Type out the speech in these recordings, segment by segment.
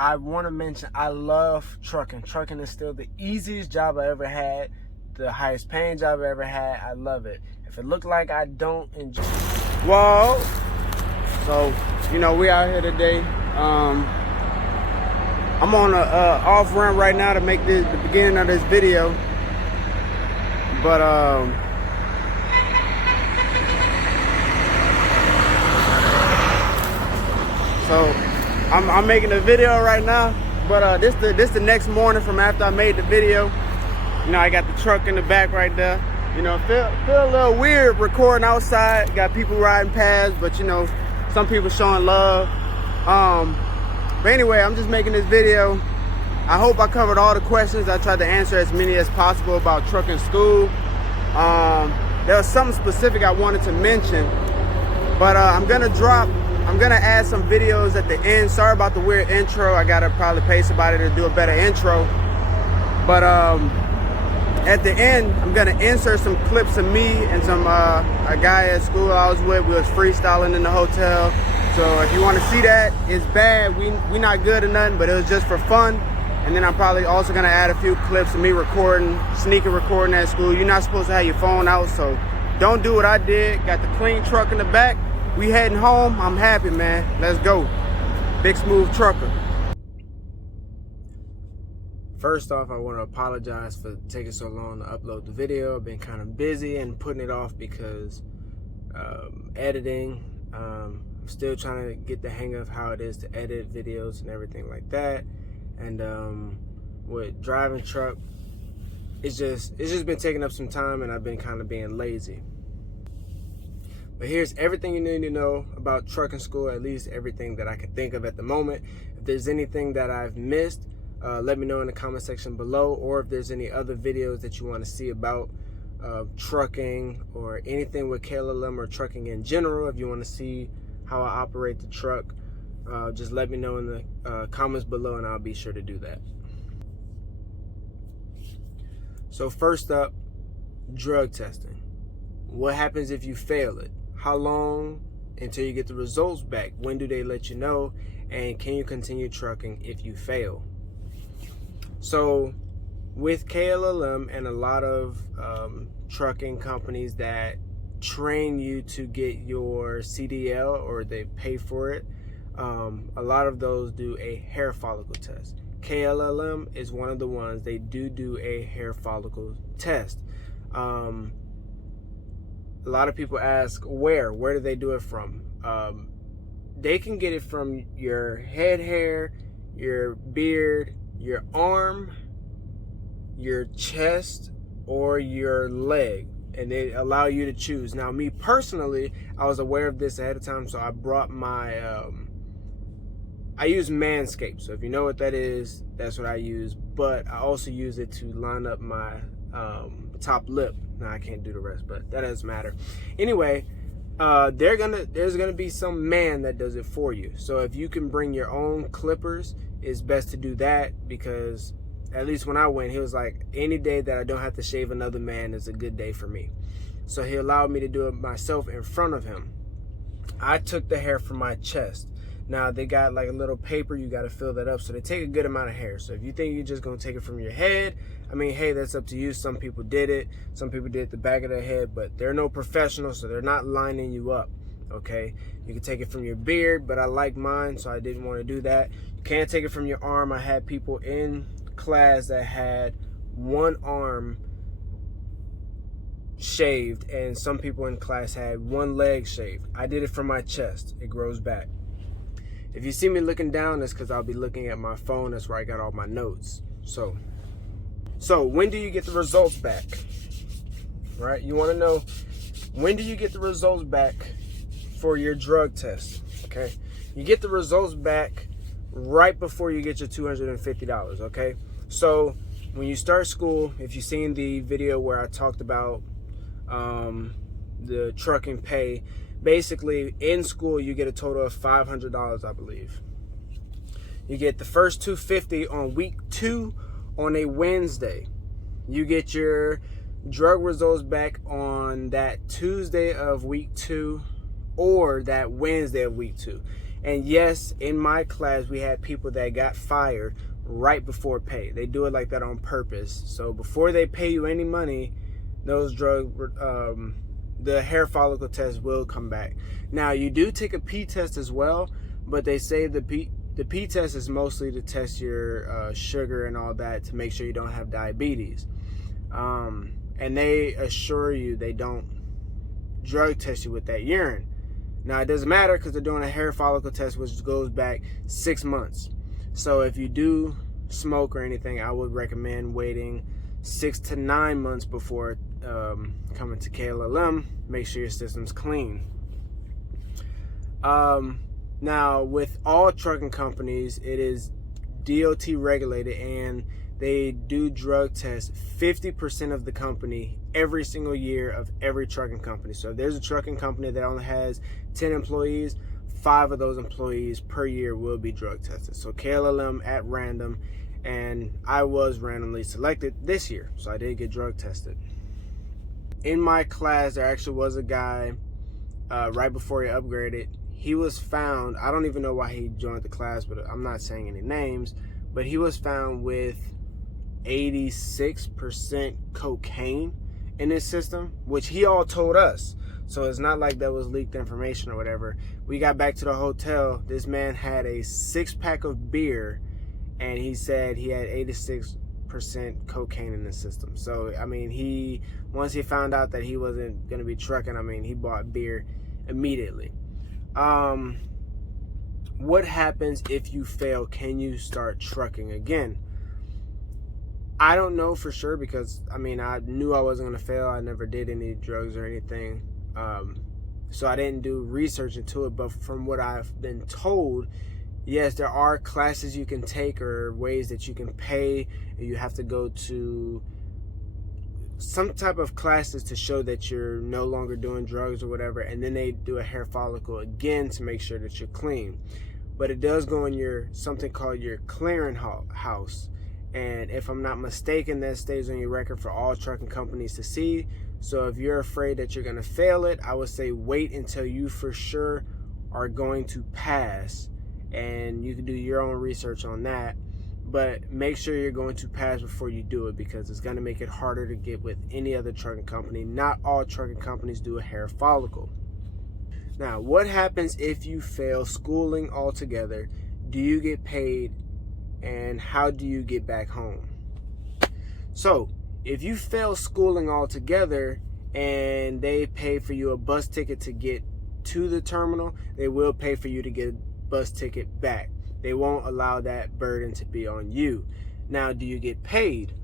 I want to mention I love trucking. Trucking is still the easiest job I ever had, the highest paying job I ever had. I love it. If it looked like I don't enjoy it. Well, so, you know, we out here today. I'm on a off ramp right now to make the beginning of this video. But so I'm making a video right now. But this the next morning from after I made the video. You know, I got the truck in the back right there. You know, feel a little weird recording outside. Got people riding past, but you know, some people showing love. But anyway, I'm just making this video. I hope I covered all the questions. I tried to answer as many as possible about trucking school. There was something specific I wanted to mention, but I'm gonna add some videos at the end. Sorry about the weird intro. I gotta probably pay somebody to do a better intro. But at the end, I'm gonna insert some clips of me and some a guy at school I was with. We was freestyling in the hotel. So if you want to see that, it's bad. We not good or nothing, but it was just for fun. And then I'm probably also gonna add a few clips of me recording, sneaking recording at school. You're not supposed to have your phone out, so don't do what I did. Got the clean truck in the back. We heading home. I'm happy, man. Let's go. Big Smooth Trucker. First off, I want to apologize for taking so long to upload the video. I've been kind of busy and putting it off because editing. I'm still trying to get the hang of how it is to edit videos and everything like that. And with driving truck, it's just been taking up some time, and I've been kind of being lazy. But here's everything you need to know about trucking school, at least everything that I can think of at the moment. If there's anything that I've missed, let me know in the comment section below, or if there's any other videos that you want to see about trucking or anything with KLLM or trucking in general. If you want to see how I operate the truck, just let me know in the comments below, and I'll be sure to do that. So first up, drug testing. What happens if you fail it? How long until you get the results back? When do they let you know? And can you continue trucking if you fail? So with KLLM and a lot of trucking companies that train you to get your CDL, or they pay for it, a lot of those do a hair follicle test. KLLM is one of the ones. They do a hair follicle test. A lot of people ask where do they do it from? They can get it from your head hair, your beard, your arm, your chest, or your leg, and they allow you to choose. Now, me personally, I was aware of this ahead of time, so I brought my I use Manscaped. So if you know what that is, that's what I use. But I also use it to line up my top lip. Now I can't do the rest, but that doesn't matter. Anyway, there's gonna be some man that does it for you. So if you can bring your own clippers, it's best to do that, because at least when I went, he was like, any day that I don't have to shave another man is a good day for me. So he allowed me to do it myself in front of him. I took the hair from my chest. Now they got like a little paper, you got to fill that up. So they take a good amount of hair. So if you think you're just going to take it from your head, I mean, hey, that's up to you. Some people did it. Some people did the back of their head, but they're no professionals, so they're not lining you up. Okay, you can take it from your beard, but I like mine, so I didn't want to do that. You can't take it from your arm. I had people in class that had one arm shaved, and some people in class had one leg shaved. I did it from my chest. It grows back. If you see me looking down, that's because I'll be looking at my phone. That's where I got all my notes. So when do you get the results back? Right? You want to know, when do you get the results back for your drug test? Okay, you get the results back right before you get your $250. Okay, so when you start school, if you've seen the video where I talked about the trucking pay, basically in school you get a total of $500, I believe. You get the first $250 on week 2 on a Wednesday. You get your drug results back on that Tuesday of week 2 or that Wednesday of week 2. And yes, in my class, we had people that got fired right before pay. They do it like that on purpose. So before they pay you any money, those the hair follicle test will come back. Now, you do take a P test as well, but they say the P test is mostly to test your sugar and all that to make sure you don't have diabetes. And they assure you they don't drug test you with that urine. Now, it doesn't matter because they're doing a hair follicle test, which goes back 6 months. So if you do smoke or anything, I would recommend waiting 6 to 9 months before coming to KLLM. Make sure your system's clean. Now, with all trucking companies, it is DOT regulated, and they do drug test 50% of the company every single year of every trucking company. So if there's a trucking company that only has 10 employees, 5 of those employees per year will be drug tested. So KLLM at random, and I was randomly selected this year, so I did get drug tested. In my class, there actually was a guy right before he upgraded. He was found, I don't even know why he joined the class, but I'm not saying any names, but he was found with 86% cocaine in his system, which he all told us. So it's not like that was leaked information or whatever. We got back to the hotel. This man had a 6-pack of beer, and he said he had 86% cocaine in his system. So, I mean, once he found out that he wasn't going to be trucking, I mean, he bought beer immediately. What happens if you fail? Can you start trucking again? I don't know for sure because, I mean, I knew I wasn't going to fail. I never did any drugs or anything. So I didn't do research into it. But from what I've been told, yes, there are classes you can take or ways that you can pay. You have to go to some type of classes to show that you're no longer doing drugs or whatever. And then they do a hair follicle again to make sure that you're clean. But it does go in your something called your clearinghouse. And if I'm not mistaken, that stays on your record for all trucking companies to see. So if you're afraid that you're going to fail it, I would say wait until you for sure are going to pass. And you can do your own research on that. But make sure you're going to pass before you do it, because it's going to make it harder to get with any other trucking company. Not all trucking companies do a hair follicle. Now, what happens if you fail schooling altogether? Do you get paid? And how do you get back home? So, if you fail schooling altogether and they pay for you a bus ticket to get to the terminal, they will pay for you to get a bus ticket back. They won't allow that burden to be on you. Now, do you get paid?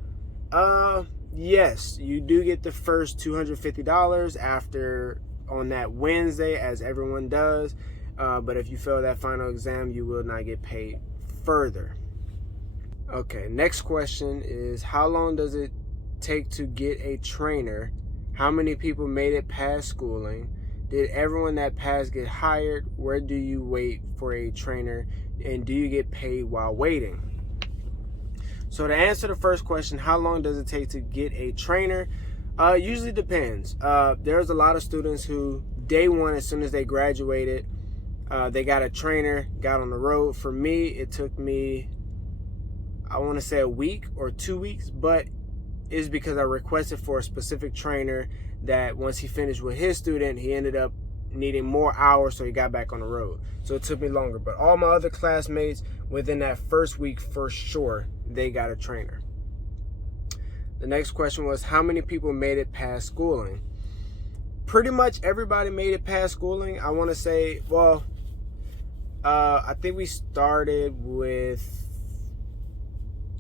Yes, you do get the first $250 after on that Wednesday, as everyone does. But if you fail that final exam, you will not get paid further. Okay, next question is, how long does it take to get a trainer? How many people made it past schooling? Did everyone that passed get hired? Where do you wait for a trainer? And do you get paid while waiting? So to answer the first question, how long does it take to get a trainer? Usually depends. There's a lot of students who day one, as soon as they graduated, they got a trainer, got on the road. For me, it took me, I want to say a week or 2 weeks, but it's because I requested for a specific trainer that once he finished with his student, he ended up needing more hours, so he got back on the road. So it took me longer. But all my other classmates, within that first week for sure, they got a trainer. The next question was, how many people made it past schooling? Pretty much everybody made it past schooling. I want to say, well, I think we started with,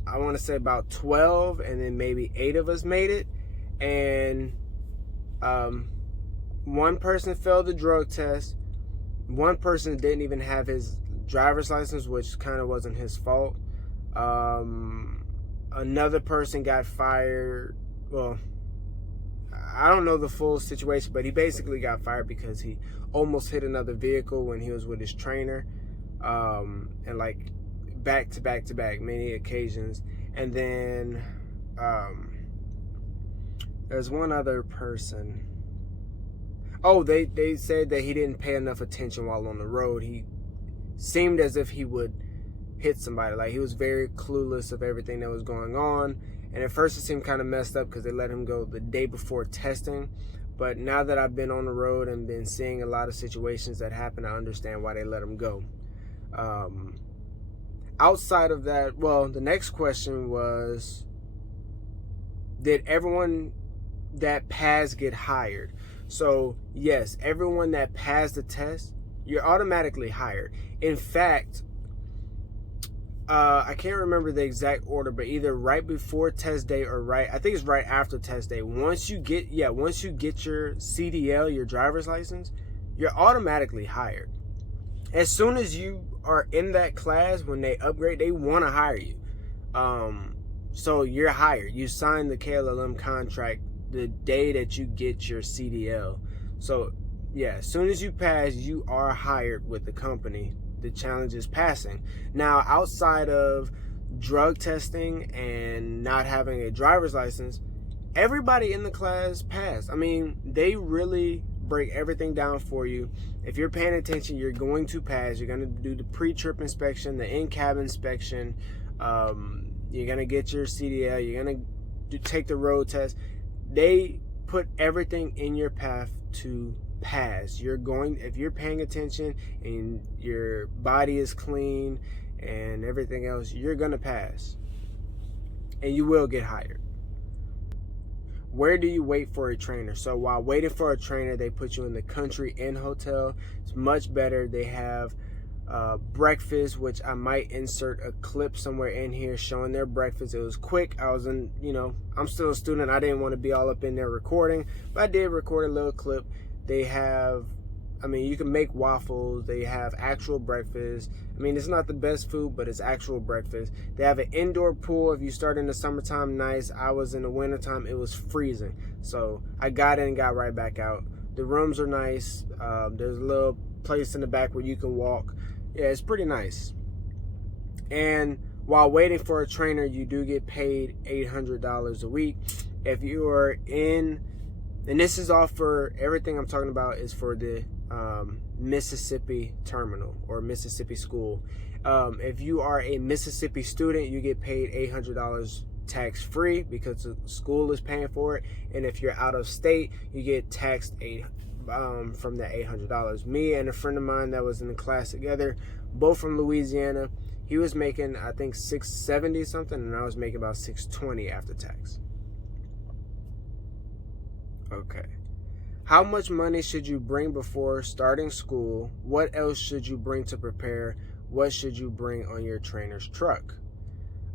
I want to say about 12, and then maybe 8 of us made it. And one person failed the drug test. One person didn't even have his driver's license, which kind of wasn't his fault. Another person got fired. Well, I don't know the full situation, but he basically got fired because he almost hit another vehicle when he was with his trainer. And like back to back to back, many occasions. And then there's one other person. Oh, they said that he didn't pay enough attention while on the road. He seemed as if he would hit somebody. Like, he was very clueless of everything that was going on. And at first it seemed kind of messed up because they let him go the day before testing. But now that I've been on the road and been seeing a lot of situations that happen, I understand why they let him go. Outside of that, well, the next question was, did everyone that passed get hired? So yes, everyone that passed the test, you're automatically hired. In fact, I can't remember the exact order, but either right before test day or I think it's right after test day. Once you get your CDL, your driver's license, you're automatically hired. As soon as you are in that class, when they upgrade, they want to hire you. So you're hired. You sign the KLLM contract the day that you get your CDL. So yeah, as soon as you pass, you are hired with the company. The challenge is passing. Now, outside of drug testing and not having a driver's license, everybody in the class passed. I mean, they really break everything down for you. If you're paying attention, you're going to pass. You're going to do the pre-trip inspection, the in-cab inspection. You're going to get your CDL. You're going to take the road test. They put everything in your path to pass. If you're paying attention and your body is clean and everything else, you're going to pass. And you will get hired. Where do you wait for a trainer? So while waiting for a trainer, they put you in the Country Inn hotel. It's much better. They have breakfast, which I might insert a clip somewhere in here showing their breakfast. It was quick. I'm still a student. I didn't want to be all up in there recording, but I did record a little clip. They have, you can make waffles. They have actual breakfast. It's not the best food, but it's actual breakfast. They have an indoor pool. If you start in the summertime, nice. I was in the wintertime. It was freezing. So I got in and got right back out. The rooms are nice. There's a little place in the back where you can walk. Yeah, it's pretty nice. And while waiting for a trainer, you do get paid $800 a week. If you are in, and this is all for everything I'm talking about is for the Mississippi terminal or Mississippi school. If you are a Mississippi student, you get paid $800 tax free because the school is paying for it. And if you're out of state, you get taxed from that $800. Me and a friend of mine that was in the class together, both from Louisiana, he was making I think $670 something, and I was making about $620 after tax. Okay. How much money should you bring before starting school? What else should you bring to prepare? What should you bring on your trainer's truck?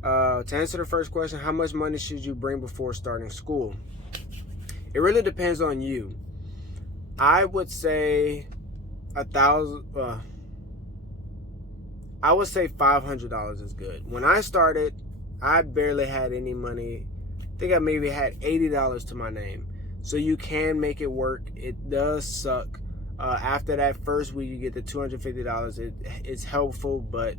To answer the first question, how much money should you bring before starting school? It really depends on you. I would say $500 is good. When I started, I barely had any money. I think I maybe had $80 to my name. So you can make it work. It does suck. After that first week, you get the $250. It's helpful, but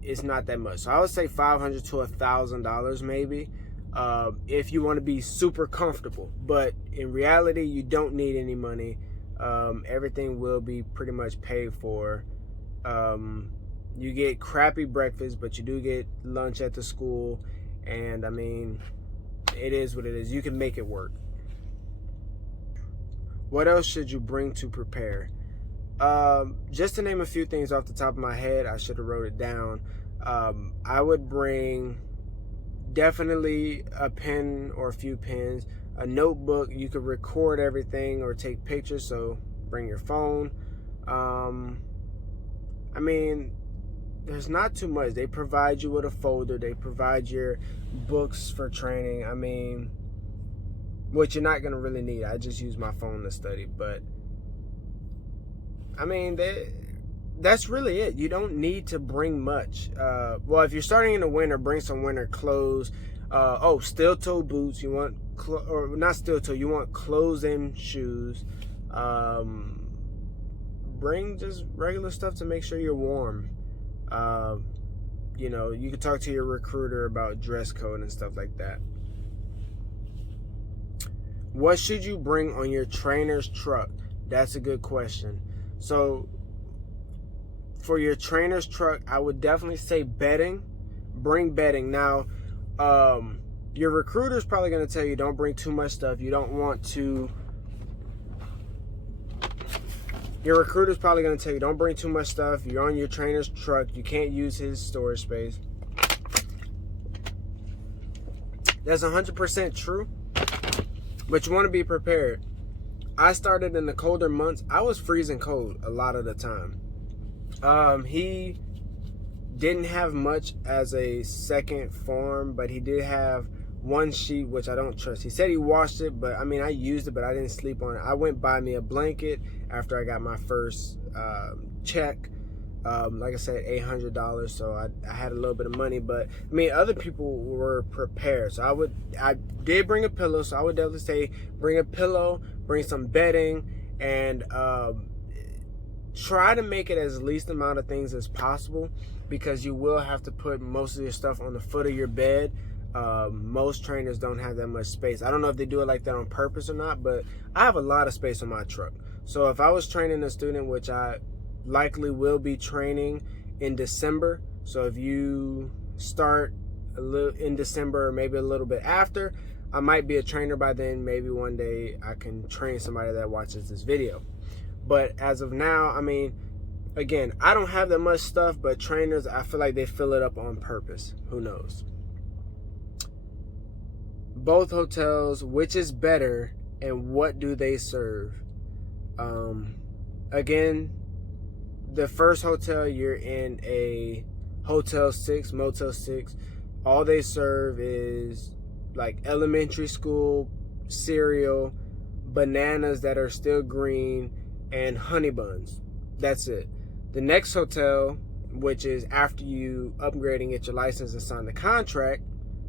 it's not that much. So I would say $500 to $1,000 maybe, if you want to be super comfortable. But in reality, you don't need any money. Everything will be pretty much paid for. You get crappy breakfast, but you do get lunch at the school. And it is what it is. You can make it work. What else should you bring to prepare? Just to name a few things off the top of my head, I should have wrote it down. I would bring definitely a pen or a few pens, a notebook. You could record everything or take pictures, so bring your phone. There's not too much. They provide you with a folder. They provide your books for training. Which you're not going to really need. I just use my phone to study. But, that's really it. You don't need to bring much. Well, if you're starting in the winter, bring some winter clothes. Steel-toe boots. You want, not steel-toe, you want closed-in shoes. Bring just regular stuff to make sure you're warm. You can talk to your recruiter about dress code and stuff like that. What should you bring on your trainer's truck? That's a good question. So for your trainer's truck, I would definitely say bedding. Bring bedding. Now, your recruiter's probably going to tell you don't bring too much stuff. You don't want to. Your recruiter's probably going to tell you don't bring too much stuff. You're on your trainer's truck. You can't use his storage space. That's 100% true. But you want to be prepared. I started in the colder months. I was freezing cold a lot of the time. He didn't have much as a second form, but he did have one sheet, which I don't trust. He said he washed it, but I mean, I used it, but I didn't sleep on it. I went buy me a blanket after I got my first check. Like I said, $800, so I had a little bit of money, but I mean, other people were prepared. So I did bring a pillow, so I would definitely say bring a pillow, bring some bedding, and try to make it as least amount of things as possible, because you will have to put most of your stuff on the foot of your bed. Most trainers don't have that much space. I don't know if they do it like that on purpose or not, but I have a lot of space on my truck. So if I was training a student, which I likely will be training in December, so if you start a little in December or maybe a little bit after, I might be a trainer by then. Maybe one day I can train somebody that watches this video. But as of now, I mean, again, I don't have that much stuff, but trainers, I feel like they fill it up on purpose. Who knows? Both hotels, which is better and what do they serve? Again, the first hotel, you're in a Hotel 6, Motel 6. All they serve is like elementary school cereal, bananas that are still green, and honey buns. That's it. The next hotel, which is after you upgrade and get your license and sign the contract,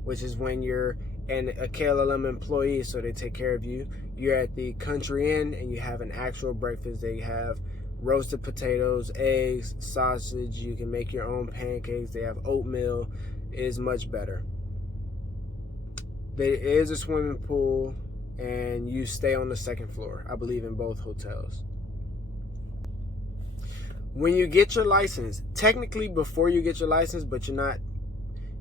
which is when you're a KLLM employee, so they take care of you. You're at the Country Inn and you have an actual breakfast. They have roasted potatoes, eggs, sausage. You can make your own pancakes. They have oatmeal. It is much better. There is a swimming pool, and you stay on the second floor, I believe, in both hotels. When you get your license, technically before you get your license, but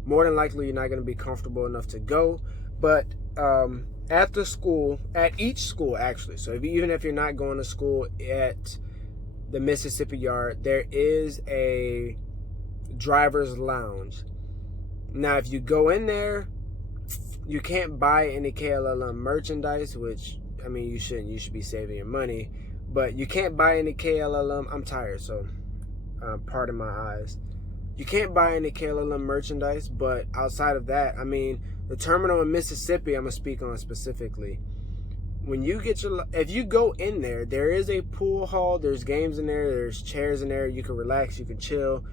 more than likely you're not going to be comfortable enough to go. But at each school actually, so even if you're not going to school at the Mississippi Yard, there is a driver's lounge. Now, if you go in there, you can't buy any KLLM merchandise, which, I mean, you shouldn't. You should be saving your money. But you can't buy any KLLM. I'm tired, so pardon my eyes. You can't buy any KLLM merchandise, but outside of that, I mean, the terminal in Mississippi, I'm going to speak on specifically. When you if you go in there, there is a pool hall. There's games in there. There's chairs in there. You can relax. You can chill.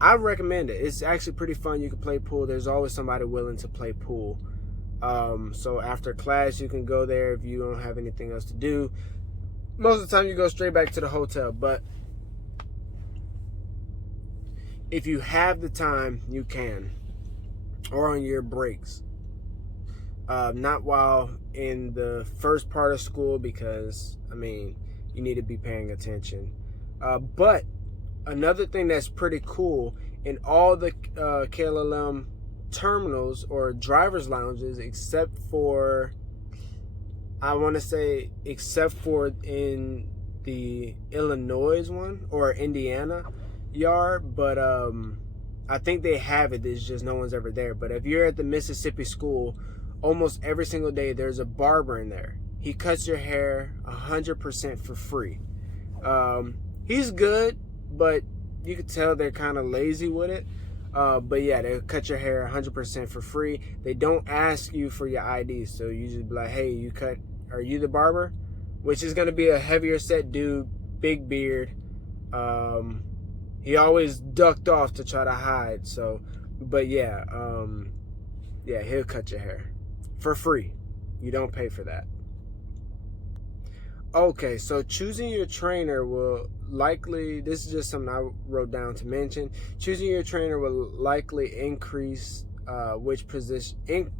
I recommend it. It's actually pretty fun. You can play pool. There's always somebody willing to play pool. So after class, you can go there if you don't have anything else to do. Most of the time, you go straight back to the hotel. But if you have the time, you can. Or on your breaks. Not while in the first part of school, because, I mean, you need to be paying attention. But another thing that's pretty cool, in all the KLLM terminals or driver's lounges, except for in the Illinois one or Indiana yard, but I think they have it. It's just no one's ever there. But if you're at the Mississippi school, almost every single day there's a barber in there. He cuts your hair 100% for free. He's good, but you could tell they're kind of lazy with it. But yeah, they cut your hair 100% for free. They don't ask you for your ID, so you just be like, hey, are you the barber? Which is going to be a heavier set dude, big beard. He always ducked off to try to hide. So, but yeah, he'll cut your hair for free. You don't pay for that. Okay, so choosing your trainer will likely, this is just something I wrote down to mention. Choosing your trainer will likely increase the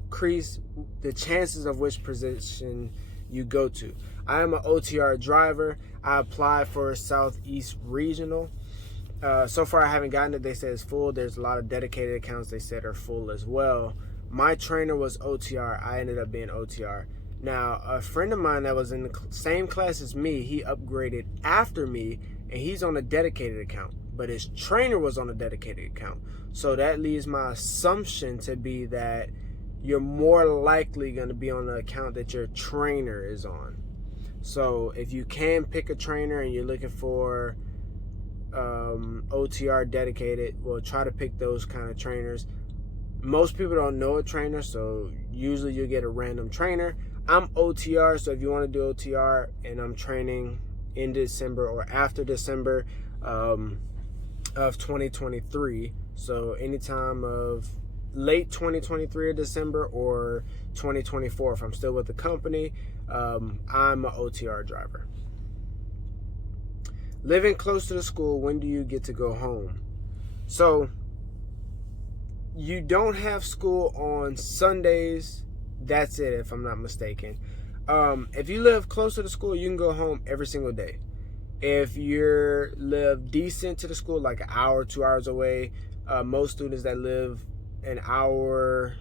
chances of which position you go to. I am an OTR driver. I applied for Southeast Regional. So far, I haven't gotten it. They said it's full. There's a lot of dedicated accounts they said are full as well. My trainer was OTR. I ended up being OTR. Now, a friend of mine that was in the same class as me, he upgraded after me, and he's on a dedicated account. But his trainer was on a dedicated account. So that leaves my assumption to be that you're more likely going to be on the account that your trainer is on. So if you can pick a trainer and you're looking for OTR dedicated, well, try to pick those kind of trainers. Most people don't know a trainer, so usually you get a random trainer. I'm OTR, so if you want to do OTR, and I'm training in December or after December of 2023, so anytime of late 2023 or December or 2024, if I'm still with the company, I'm an OTR driver. Living close to the school, when do you get to go home? So you don't have school on Sundays. That's it, if I'm not mistaken. If you live close to the school, you can go home every single day. If you live decent to the school, like an hour, 2 hours away, most students that live an hour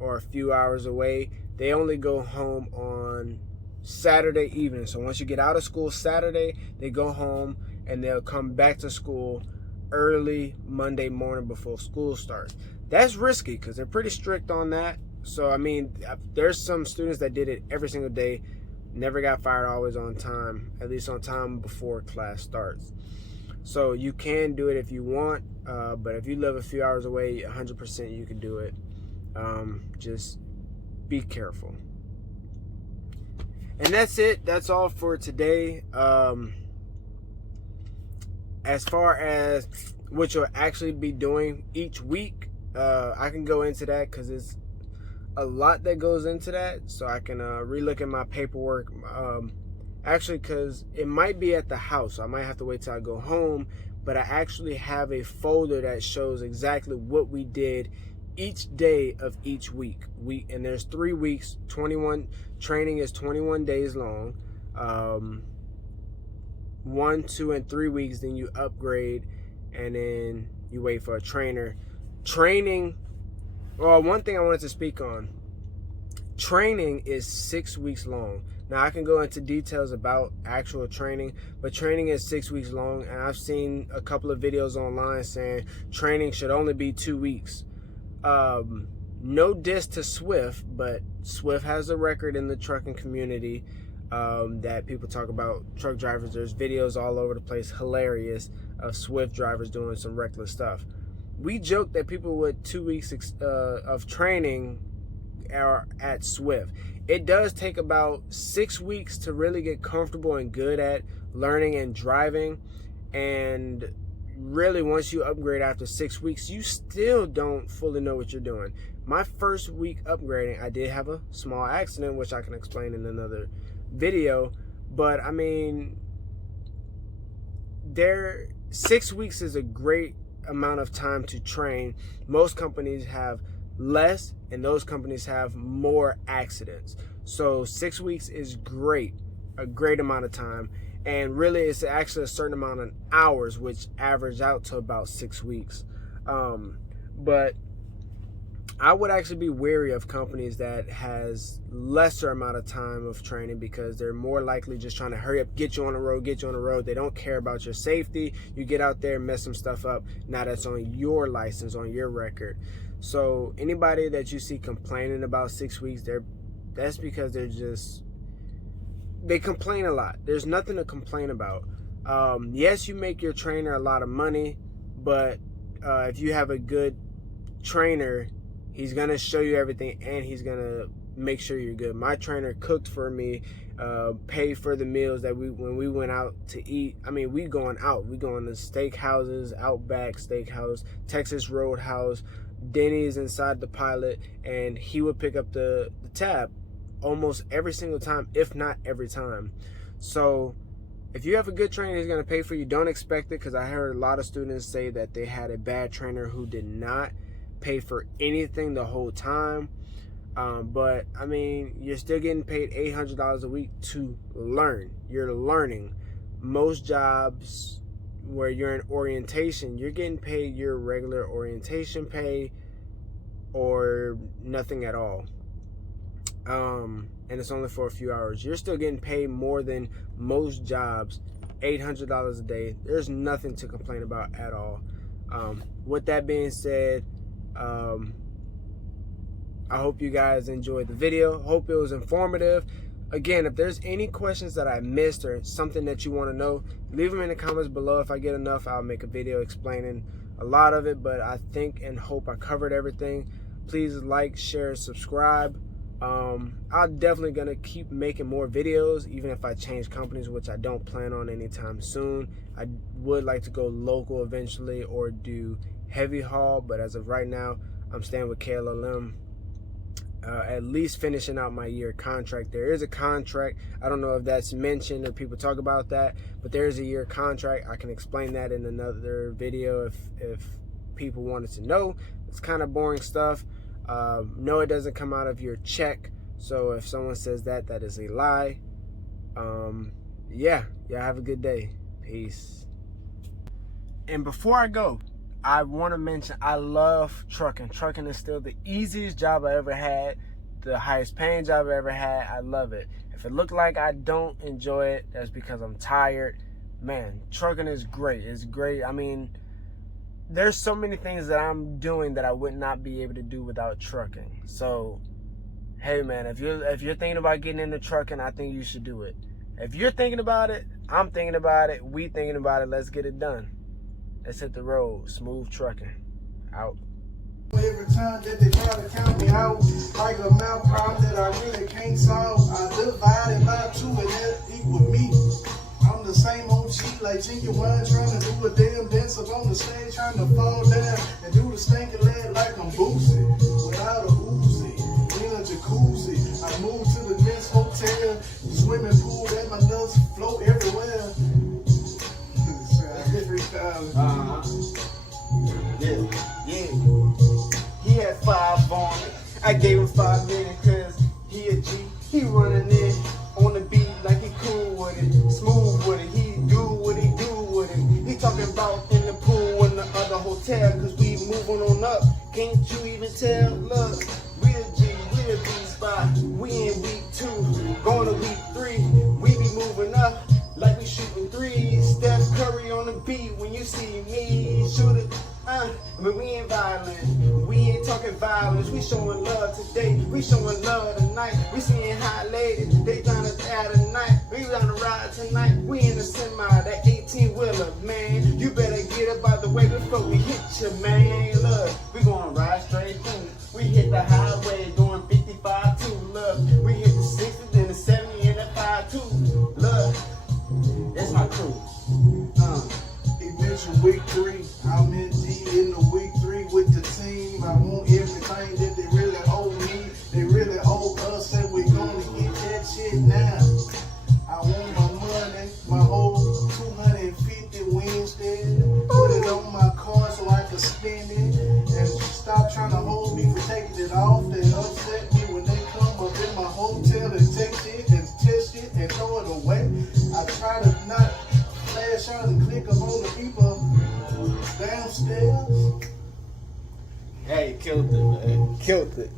or a few hours away, they only go home on Saturday evening. So once you get out of school Saturday, they go home and they'll come back to school early Monday morning before school starts. That's risky because they're pretty strict on that. So, I mean, there's some students that did it every single day, never got fired, always on time, at least on time before class starts. So you can do it if you want, but if you live a few hours away, 100% you can do it. Just be careful. And that's it. That's all for today. As far as what you'll actually be doing each week, I can go into that because it's a lot that goes into that. So I can relook at my paperwork. Actually, because it might be at the house. I might have to wait till I go home. But I actually have a folder that shows exactly what we did each day of each week. And there's 3 weeks. 21 training is 21 days long. 1, 2, and 3 weeks. Then you upgrade, and then you wait for a trainer. Training. Well, one thing I wanted to speak on. Training is 6 weeks long. Now, I can go into details about actual training, but training is 6 weeks long, and I've seen a couple of videos online saying training should only be 2 weeks. No diss to Swift, but Swift has a record in the trucking community that people talk about truck drivers. There's videos all over the place, hilarious, of Swift drivers doing some reckless stuff. We joke that people with 2 weeks of training are at Swift. It does take about 6 weeks to really get comfortable and good at learning and driving. And really, once you upgrade after 6 weeks, you still don't fully know what you're doing. My first week upgrading, I did have a small accident, which I can explain in another video. But I mean, 6 weeks is a great amount of time to train. Most companies have less, and those companies have more accidents. So 6 weeks is great, a great amount of time. And really, it's actually a certain amount of hours, which average out to about 6 weeks. But I would actually be wary of companies that has lesser amount of time of training, because they're more likely just trying to hurry up, get you on the road. They don't care about your safety. You get out there and mess some stuff up. Now that's on your license, on your record. So anybody that you see complaining about 6 weeks, that's because they complain a lot. There's nothing to complain about. Yes, you make your trainer a lot of money, but if you have a good trainer, he's gonna show you everything, and he's gonna make sure you're good. My trainer cooked for me, paid for the meals that when we went out to eat. I mean, we going to steak houses, Outback Steakhouse, Texas Roadhouse, Denny's inside the Pilot, and he would pick up the tab almost every single time, if not every time. So if you have a good trainer, he's going to pay for you. Don't expect it, because I heard a lot of students say that they had a bad trainer who did not pay for anything the whole time. But I mean, you're still getting paid $800 a week to learn. You're learning. Most jobs where you're in orientation, you're getting paid your regular orientation pay or nothing at all. And it's only for a few hours. You're still getting paid more than most jobs, $800 a day. There's nothing to complain about at all. With that being said, I hope you guys enjoyed the video. Hope it was informative. Again, if there's any questions that I missed or something that you want to know, leave them in the comments below. If I get enough, I'll make a video explaining a lot of it, but I think and hope I covered everything. Please like, share, subscribe. I'm definitely gonna keep making more videos, even if I change companies, which I don't plan on anytime soon. I would like to go local eventually or do heavy haul, but as of right now, I'm staying with KLLM. At least finishing out my year contract. There is a contract. I don't know if that's mentioned or people talk about that, but there is a year contract. I can explain that in another video if people wanted to know. It's kind of boring stuff. No, it doesn't come out of your check. So if someone says that, that is a lie. Yeah, have a good day. Peace. And before I go, I want to mention I love trucking. Trucking is still the easiest job I ever had, the highest paying job I ever had. I love it. If it looked like I don't enjoy it, that's because I'm tired. Man, trucking is great. It's great. I mean, there's so many things that I'm doing that I would not be able to do without trucking. So, hey man, if you're thinking about getting into trucking, I think you should do it. If you're thinking about it, I'm thinking about it, we thinking about it, let's get it done. Let's hit the road. Smooth trucking. Out. Every time that they try to count me out, like a math problem that I really can't solve, I divide it by 2 and that equal me. I'm the same old cheat like Genuine trying to do a damn dance up on the stage, trying to fall down and do the stinking leg like I'm Boosie. Without a Uzi, in a jacuzzi, I moved to the next hotel, swimming pool, let my nuts float everywhere. Yeah. He had 5 on it. I gave him 5 minutes cause he a G. He running in on the beat like he cool with it, smooth with it. He do what he do with it. He talking about in the pool in the other hotel cause we moving on up. Can't you even tell? Look, we a G, we a B spot. We in week 2, going to week 3. We be moving up like we shooting 3s. Steph Curry on the beat when you see me shoot it. But we ain't violent. We ain't talking violence. We showing love today. We showing love tonight. We seeing hot ladies. They trying to add a night. We trying to ride tonight. We in the semi, that 18-wheeler, man. You better get it by the way before we hit you, man. Look, we gonna ride straight through. We hit the highway going 55 too. Look, we hit the 60, then the 70 and the 5 too. Look, that's my crew. Eventually week 3, I'm in the week 3 with the team. I want everything that they really owe me. They really owe us, and we gonna get that shit now. I want my money, my whole 250 Wednesday. Put it on my card so I can spend it. And stop trying to hold me for taking it off. They upset me when they come up in my hotel and take it and test it and throw it away. I try to not flash out and click up on the people downstairs. Hey, killed it, man. Killed it.